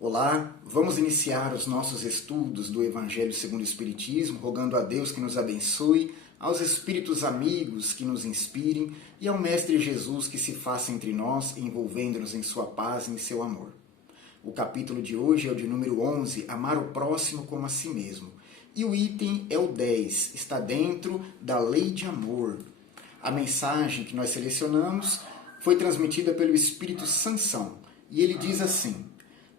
Olá, vamos iniciar os nossos estudos do Evangelho segundo o Espiritismo, rogando a Deus que nos abençoe, aos Espíritos amigos que nos inspirem e ao Mestre Jesus que se faça entre nós, envolvendo-nos em sua paz e em seu amor. O capítulo de hoje é o de número 11, Amar o Próximo como a Si Mesmo. E o item é o 10, está dentro da Lei de Amor. A mensagem que nós selecionamos foi transmitida pelo Espírito Sansão, e ele diz assim: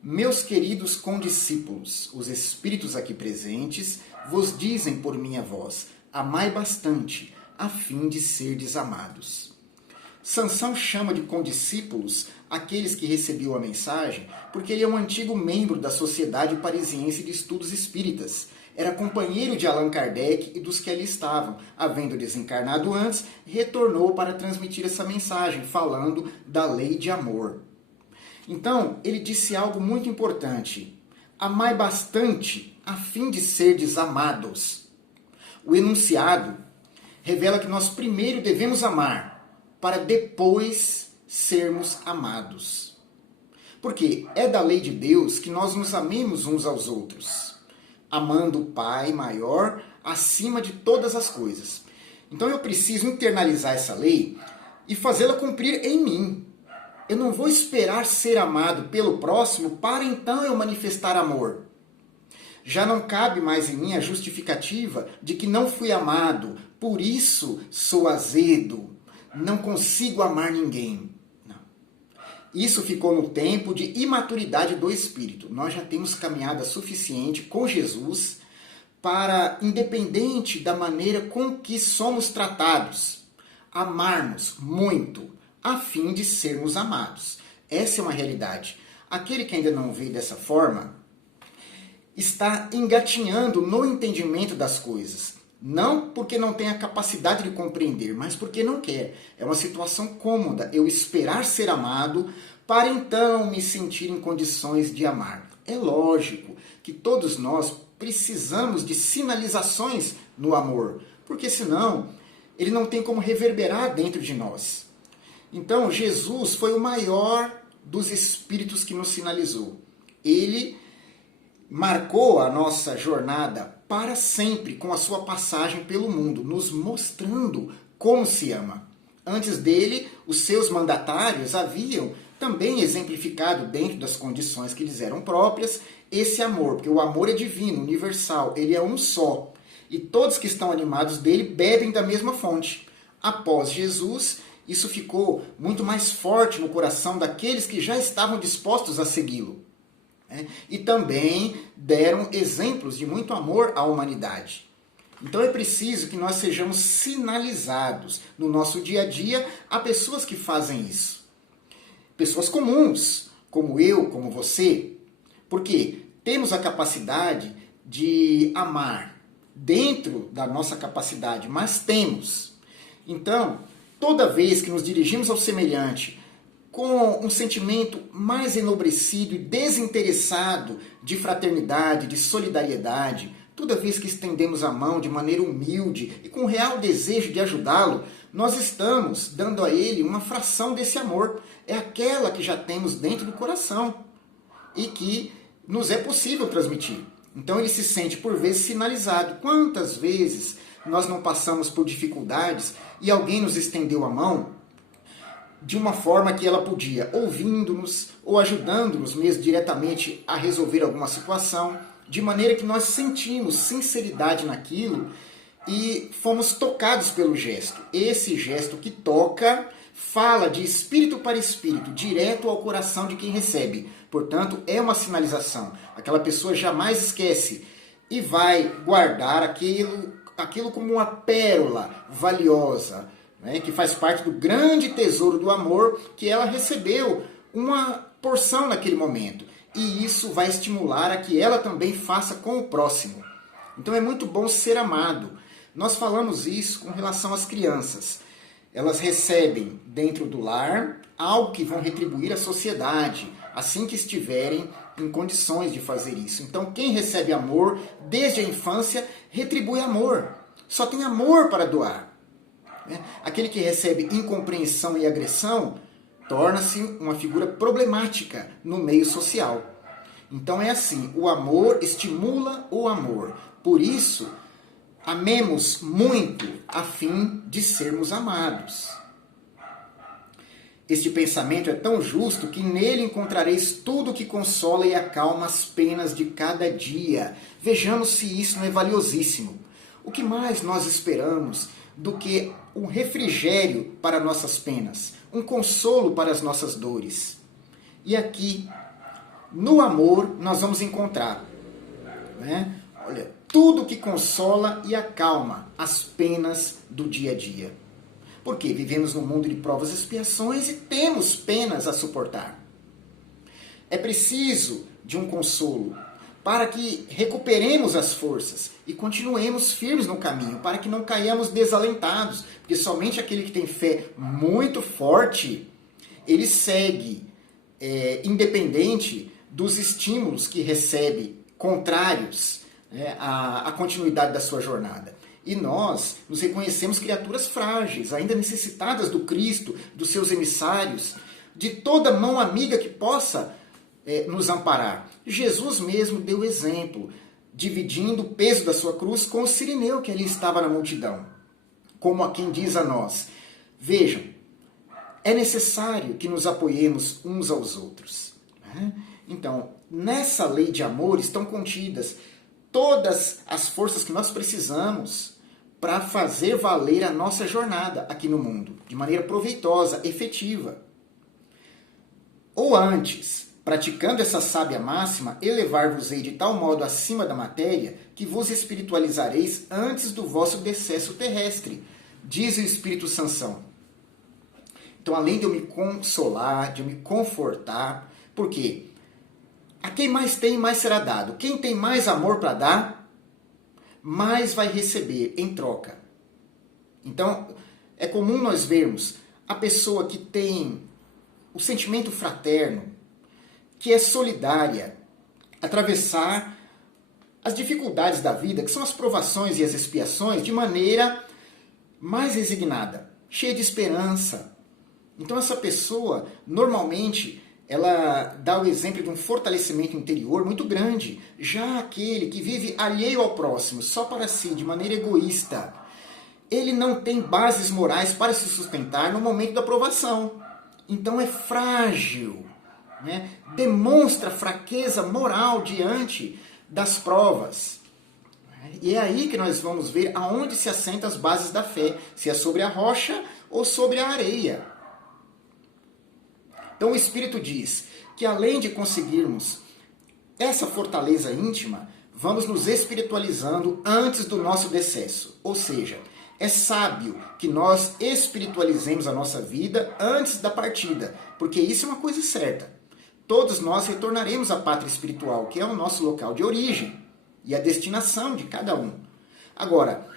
Meus queridos condiscípulos, os espíritos aqui presentes, vos dizem por minha voz, amai bastante, a fim de serdes amados. Sansão chama de condiscípulos aqueles que recebiam a mensagem, porque ele é um antigo membro da Sociedade Parisiense de Estudos Espíritas. Era companheiro de Allan Kardec e dos que ali estavam. Havendo desencarnado antes, retornou para transmitir essa mensagem, falando da lei de amor. Então, ele disse algo muito importante. Amai bastante, a fim de serdes amados. O enunciado revela que nós primeiro devemos amar, para depois sermos amados. Porque é da lei de Deus que nós nos amemos uns aos outros, amando o Pai maior acima de todas as coisas. Então eu preciso internalizar essa lei e fazê-la cumprir em mim. Eu não vou esperar ser amado pelo próximo para então eu manifestar amor. Já não cabe mais em mim a justificativa de que não fui amado, por isso sou azedo, não consigo amar ninguém. Não. Isso ficou no tempo de imaturidade do espírito. Nós já temos caminhada suficiente com Jesus para, independente da maneira com que somos tratados, amarmos muito, a fim de sermos amados. Essa é uma realidade. Aquele que ainda não vê dessa forma está engatinhando no entendimento das coisas. Não porque não tem a capacidade de compreender, mas porque não quer. É uma situação cômoda eu esperar ser amado para então me sentir em condições de amar. É lógico que todos nós precisamos de sinalizações no amor, porque senão ele não tem como reverberar dentro de nós. Então, Jesus foi o maior dos espíritos que nos sinalizou. Ele marcou a nossa jornada para sempre com a sua passagem pelo mundo, nos mostrando como se ama. Antes dele, os seus mandatários haviam também exemplificado, dentro das condições que lhes eram próprias, esse amor, porque o amor é divino, universal, ele é um só. E todos que estão animados dele bebem da mesma fonte. Após Jesus, isso ficou muito mais forte no coração daqueles que já estavam dispostos a segui-lo. E também deram exemplos de muito amor à humanidade. Então é preciso que nós sejamos sinalizados no nosso dia a dia a pessoas que fazem isso. Pessoas comuns, como eu, como você. Porque temos a capacidade de amar dentro da nossa capacidade, mas temos. Então, toda vez que nos dirigimos ao semelhante com um sentimento mais enobrecido e desinteressado de fraternidade, de solidariedade, toda vez que estendemos a mão de maneira humilde e com real desejo de ajudá-lo, nós estamos dando a ele uma fração desse amor. É aquela que já temos dentro do coração e que nos é possível transmitir. Então ele se sente por vezes sinalizado. Quantas vezes nós não passamos por dificuldades e alguém nos estendeu a mão de uma forma que ela podia, ouvindo-nos ou ajudando-nos mesmo diretamente a resolver alguma situação, de maneira que nós sentimos sinceridade naquilo e fomos tocados pelo gesto. Esse gesto que toca fala de espírito para espírito, direto ao coração de quem recebe. Portanto, é uma sinalização. Aquela pessoa jamais esquece e vai guardar aquilo como uma pérola valiosa, que faz parte do grande tesouro do amor que ela recebeu uma porção naquele momento. E isso vai estimular a que ela também faça com o próximo. Então é muito bom ser amado. Nós falamos isso com relação às crianças. Elas recebem dentro do lar algo que vão retribuir à sociedade, assim que estiverem em condições de fazer isso. Então quem recebe amor desde a infância retribui amor. Só tem amor para doar. Aquele que recebe incompreensão e agressão torna-se uma figura problemática no meio social. Então é assim, o amor estimula o amor. Por isso, amemos muito a fim de sermos amados. Este pensamento é tão justo que nele encontrareis tudo que consola e acalma as penas de cada dia. Vejamos se isso não é valiosíssimo. O que mais nós esperamos do que um refrigério para nossas penas, um consolo para as nossas dores? E aqui, no amor, nós vamos encontrar, né? Olha, tudo que consola e acalma as penas do dia a dia. Porque vivemos num mundo de provas e expiações e temos penas a suportar. É preciso de um consolo para que recuperemos as forças e continuemos firmes no caminho, para que não caiamos desalentados, porque somente aquele que tem fé muito forte, ele segue independente dos estímulos que recebe contrários, né, à continuidade da sua jornada. E nós nos reconhecemos criaturas frágeis, ainda necessitadas do Cristo, dos seus emissários, de toda mão amiga que possa nos amparar. Jesus mesmo deu exemplo, dividindo o peso da sua cruz com o sirineu que ali estava na multidão. Como a quem diz a nós, vejam, é necessário que nos apoiemos uns aos outros. Né? Então, nessa lei de amor estão contidas todas as forças que nós precisamos para fazer valer a nossa jornada aqui no mundo, de maneira proveitosa, efetiva. Ou antes, praticando essa sábia máxima, elevar-vos-ei de tal modo acima da matéria, que vos espiritualizareis antes do vosso decesso terrestre, diz o Espírito Sansão. Então, além de eu me consolar, de eu me confortar, por quê? A quem mais tem, mais será dado. Quem tem mais amor para dar, mais vai receber em troca. Então, é comum nós vermos a pessoa que tem o sentimento fraterno, que é solidária, atravessar as dificuldades da vida, que são as provações e as expiações, de maneira mais resignada, cheia de esperança. Então, essa pessoa, normalmente, ela dá o exemplo de um fortalecimento interior muito grande. Já aquele que vive alheio ao próximo, só para si, de maneira egoísta, ele não tem bases morais para se sustentar no momento da provação. Então é frágil, né? Demonstra fraqueza moral diante das provas. E é aí que nós vamos ver aonde se assentam as bases da fé, se é sobre a rocha ou sobre a areia. Então o Espírito diz que além de conseguirmos essa fortaleza íntima, vamos nos espiritualizando antes do nosso decesso. Ou seja, é sábio que nós espiritualizemos a nossa vida antes da partida, porque isso é uma coisa certa. Todos nós retornaremos à pátria espiritual, que é o nosso local de origem e a destinação de cada um. Agora,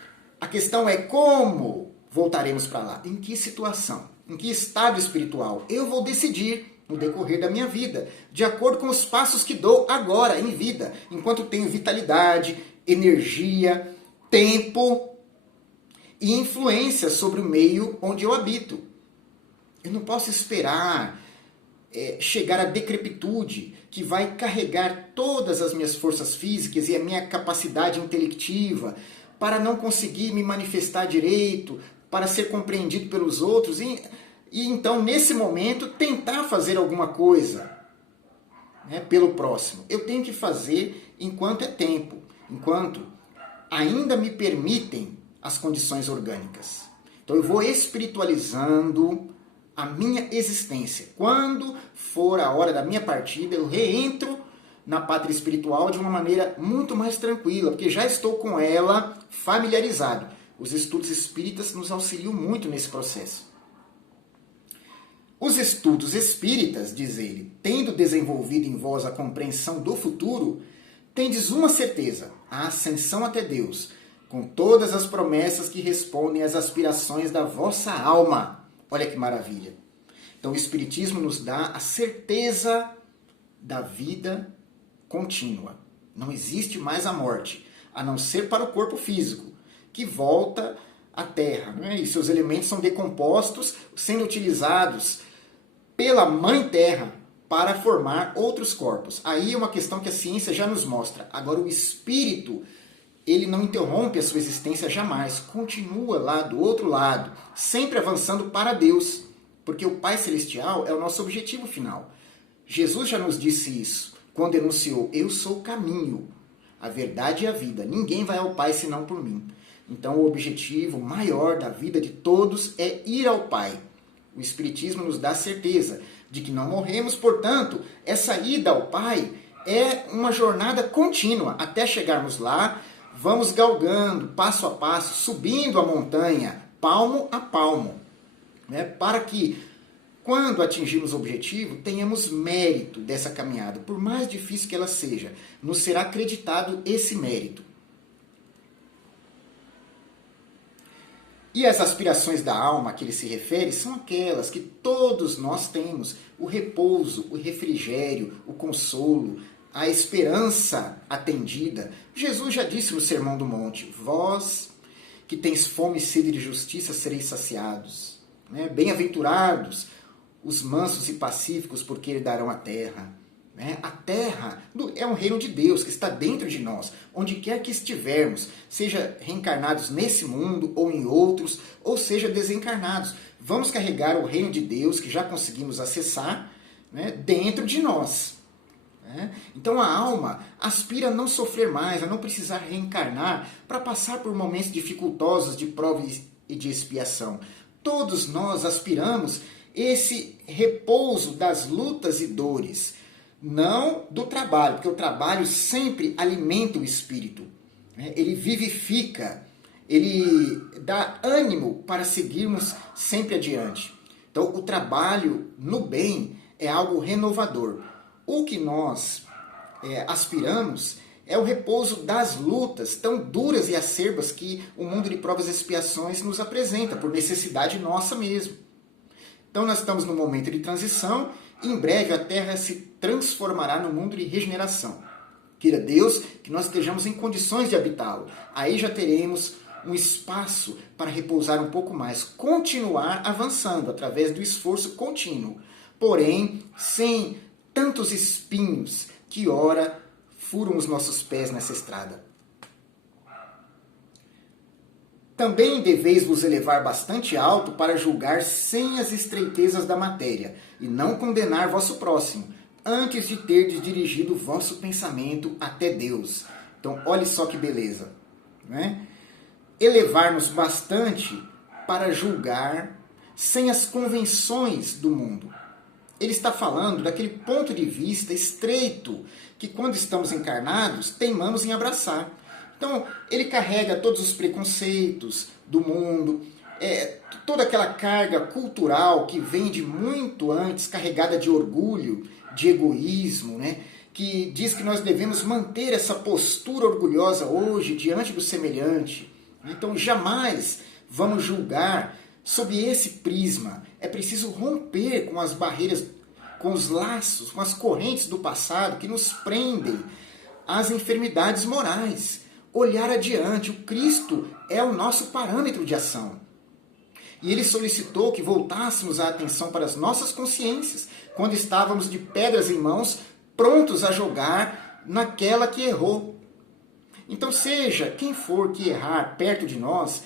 a questão é como voltaremos para lá, em que situação? Em que estado espiritual? Eu vou decidir no decorrer da minha vida, de acordo com os passos que dou agora em vida, enquanto tenho vitalidade, energia, tempo e influência sobre o meio onde eu habito. Eu não posso esperar chegar à decrepitude, que vai carregar todas as minhas forças físicas e a minha capacidade intelectiva para não conseguir me manifestar direito, para ser compreendido pelos outros e então, nesse momento, tentar fazer alguma coisa, né, pelo próximo. Eu tenho que fazer enquanto é tempo, enquanto ainda me permitem as condições orgânicas. Então, eu vou espiritualizando a minha existência. Quando for a hora da minha partida, eu reentro na pátria espiritual de uma maneira muito mais tranquila, porque já estou com ela familiarizado. Os estudos espíritas nos auxiliam muito nesse processo. Os estudos espíritas, diz ele, tendo desenvolvido em vós a compreensão do futuro, tendes uma certeza, a ascensão até Deus, com todas as promessas que respondem às aspirações da vossa alma. Olha que maravilha. Então o Espiritismo nos dá a certeza da vida contínua. Não existe mais a morte, a não ser para o corpo físico, que volta à Terra, né? E seus elementos são decompostos, sendo utilizados pela Mãe Terra para formar outros corpos. Aí é uma questão que a ciência já nos mostra. Agora, o espírito, ele não interrompe a sua existência jamais, continua lá do outro lado, sempre avançando para Deus, porque o Pai Celestial é o nosso objetivo final. Jesus já nos disse isso, quando enunciou: eu sou o caminho, a verdade e a vida. Ninguém vai ao Pai senão por mim. Então, o objetivo maior da vida de todos é ir ao Pai. O Espiritismo nos dá certeza de que não morremos, portanto, essa ida ao Pai é uma jornada contínua. Até chegarmos lá, vamos galgando, passo a passo, subindo a montanha, palmo a palmo, né? Para que, quando atingirmos o objetivo, tenhamos mérito dessa caminhada. Por mais difícil que ela seja, nos será acreditado esse mérito. E as aspirações da alma a que ele se refere são aquelas que todos nós temos: o repouso, o refrigério, o consolo, a esperança atendida. Jesus já disse no Sermão do Monte: vós que tens fome e sede de justiça sereis saciados. Né? Bem-aventurados os mansos e pacíficos, porque herdarão a terra. A terra é um reino de Deus que está dentro de nós, onde quer que estivermos, seja reencarnados nesse mundo ou em outros, ou seja desencarnados. Vamos carregar o reino de Deus que já conseguimos acessar, né, dentro de nós. Então a alma aspira a não sofrer mais, a não precisar reencarnar para passar por momentos dificultosos de prova e de expiação. Todos nós aspiramos esse repouso das lutas e dores, não do trabalho, porque o trabalho sempre alimenta o espírito. Ele vivifica, ele dá ânimo para seguirmos sempre adiante. Então, o trabalho no bem é algo renovador. O que nós aspiramos é o repouso das lutas tão duras e acerbas que o mundo de provas e expiações nos apresenta, por necessidade nossa mesmo. Então, nós estamos num momento de transição. Em breve a Terra se transformará no mundo de regeneração. Queira Deus que nós estejamos em condições de habitá-lo. Aí já teremos um espaço para repousar um pouco mais, continuar avançando através do esforço contínuo, porém sem tantos espinhos que ora furam os nossos pés nessa estrada. Também deveis vos elevar bastante alto para julgar sem as estreitezas da matéria, e não condenar vosso próximo, antes de terdes dirigido vosso pensamento até Deus. Então, olhe só que beleza. Né? Elevar-nos bastante para julgar sem as convenções do mundo. Ele está falando daquele ponto de vista estreito que, quando estamos encarnados, teimamos em abraçar. Então, ele carrega todos os preconceitos do mundo, toda aquela carga cultural que vem de muito antes, carregada de orgulho, de egoísmo, né? Que diz que nós devemos manter essa postura orgulhosa hoje diante do semelhante. Então, jamais vamos julgar sob esse prisma. É preciso romper com as barreiras, com os laços, com as correntes do passado que nos prendem às enfermidades morais. Olhar adiante. O Cristo é o nosso parâmetro de ação. E ele solicitou que voltássemos a atenção para as nossas consciências, quando estávamos de pedras em mãos, prontos a jogar naquela que errou. Então, seja quem for que errar perto de nós,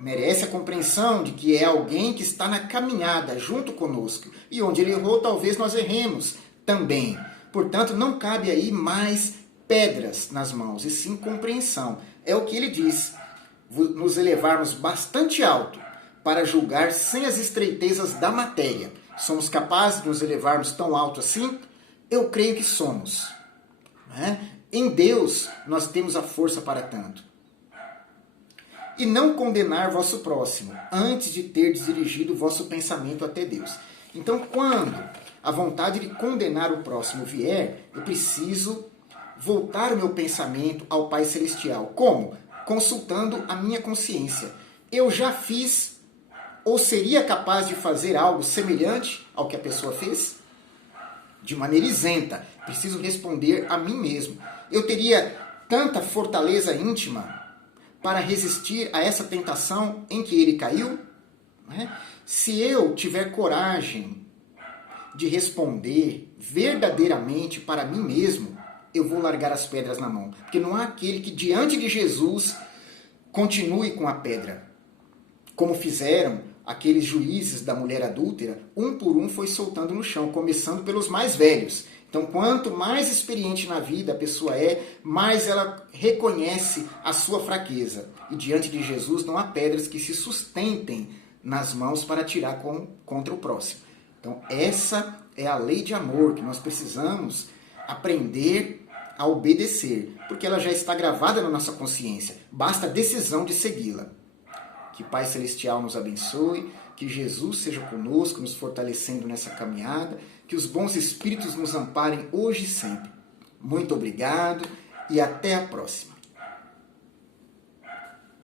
merece a compreensão de que é alguém que está na caminhada junto conosco. E onde ele errou, talvez nós erremos também. Portanto, não cabe aí mais pedras nas mãos, e sim compreensão. É o que ele diz: nos elevarmos bastante alto para julgar sem as estreitezas da matéria. Somos capazes de nos elevarmos tão alto assim? Eu creio que somos. Em Deus nós temos a força para tanto. E não condenar vosso próximo, antes de terdes dirigido vosso pensamento até Deus. Então, quando a vontade de condenar o próximo vier, eu preciso voltar o meu pensamento ao Pai Celestial. Como? Consultando a minha consciência. Eu já fiz ou seria capaz de fazer algo semelhante ao que a pessoa fez? De maneira isenta. Preciso responder a mim mesmo. Eu teria tanta fortaleza íntima para resistir a essa tentação em que ele caiu? Se eu tiver coragem de responder verdadeiramente para mim mesmo, eu vou largar as pedras na mão. Porque não há aquele que diante de Jesus continue com a pedra. Como fizeram aqueles juízes da mulher adúltera, um por um foi soltando no chão, começando pelos mais velhos. Então, quanto mais experiente na vida a pessoa é, mais ela reconhece a sua fraqueza. E diante de Jesus não há pedras que se sustentem nas mãos para atirar contra o próximo. Então, essa é a lei de amor que nós precisamos aprender a obedecer, porque ela já está gravada na nossa consciência. Basta a decisão de segui-la. Que Pai Celestial nos abençoe, que Jesus seja conosco, nos fortalecendo nessa caminhada, que os bons espíritos nos amparem hoje e sempre. Muito obrigado e até a próxima.